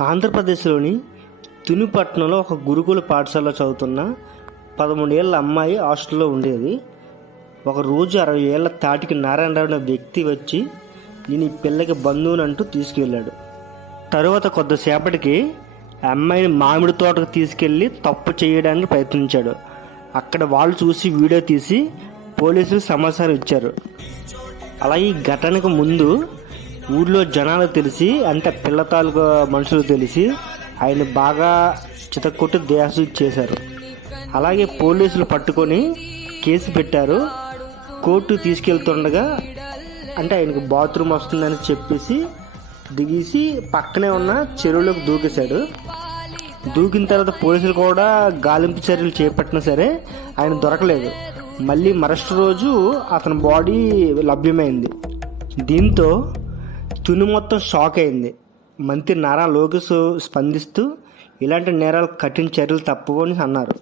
ఆంధ్రప్రదేశ్లోని తునిపట్నంలో ఒక గురుకుల పాఠశాలలో చదువుతున్న పదమూడేళ్ళ అమ్మాయి హాస్టల్లో ఉండేది. ఒక రోజు అరవై ఏళ్ళ తాటికి నారాయణరావు అనే వ్యక్తి వచ్చి నేను ఈ పిల్లకి బంధువునంటూ తీసుకువెళ్ళాడు తరువాత కొద్దిసేపటికి ఆ అమ్మాయిని మామిడి తోటకు తీసుకెళ్ళి తప్పు చేయడానికి ప్రయత్నించాడు. అక్కడ వాళ్ళు చూసి వీడియో తీసి పోలీసులు సమాచారం ఇచ్చారు. అలాగే ఈ ఘటనకు ముందు ఊర్లో జనాలు తెలిసి అంత పిల్ల మనుషులు తెలిసి ఆయన బాగా చితకొట్టి దేహసు చేశారు. అలాగే పోలీసులు పట్టుకొని కేసు పెట్టారు. కోర్టు తీసుకెళ్తుండగా అంటే ఆయనకు బాత్రూమ్ వస్తుందని చెప్పేసి దిగేసి పక్కనే ఉన్న చెరువులోకి దూకేశాడు. దూకిన తర్వాత పోలీసులు కూడా గాలింపు చర్యలు చేపట్టినా సరే ఆయన దొరకలేదు. మళ్ళీ మరస్ట్ రోజు అతని బాడీ లభ్యమైంది. దీంతో తుని మొత్తం షాక్ అయింది. మంత్రి నారా లోకేష్ స్పందిస్తూ ఇలాంటి నేరాలు కఠిన చర్యలు తప్పవని అన్నారు.